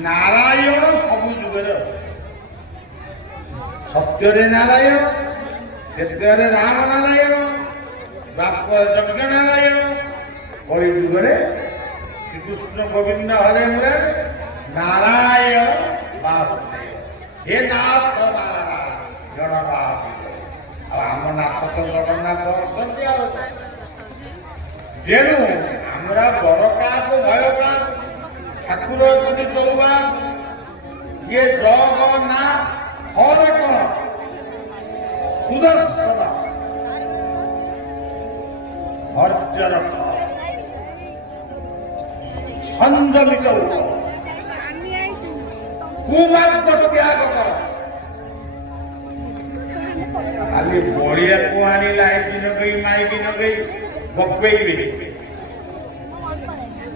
नारायण सबु जुगे सत्य नारायण क्षेत्र राम नारायण बाप यज्ञ नारायण कई जुगे श्रीकृष्ण गोविंद हरे मुरे नारायण वासुदेव हे नाथ जगन्नाथ आम नाथ तो जगन्नाथ तेणु हमरा डर क्या भय क्या ठाकुर अति चौबा ये जगन्नाथ हर कौन सुदर्शन धैर्य रख संयमित कुमार्ग त्याग कर खाली बड़िया को आनी लाइकी नगई माइकी नगई बपेबे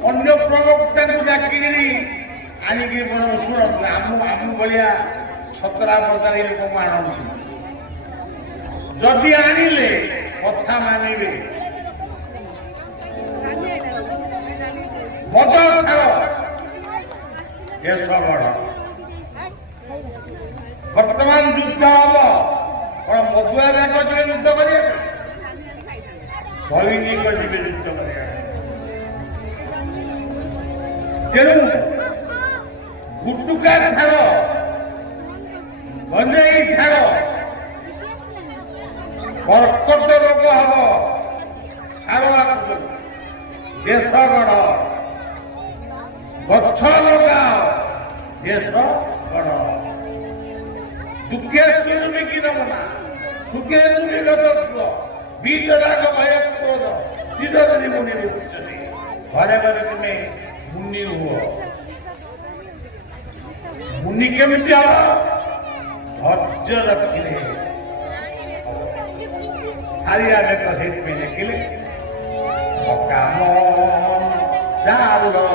अन्य प्रवक्ता को डाकिकी आणिकी शुण आम भाया छतरा प्रकार लोक आण जदि आणिले कथा मानिबे मद छाड़ देश गढ़ वर्तमान युद्ध हम कौन मधुआ जाक जी युद्ध कर सैनिक जी युद्ध कर तेणु गुटुका छाड़ गंजेई छाड़ कर्कट रोग हम छाड़ देश गढ़ गछ लगाओ देश गढ़ दुखे सुनी की नमना सुखे सुनी रत्व बीजराग भय क्रोध चिदरनी मुनि उच्चते घरे घरे तुम्हें मुनि हुआ मुनि केमिति धैर्य रखिले सारिया में कथित में लिखिले काम चालो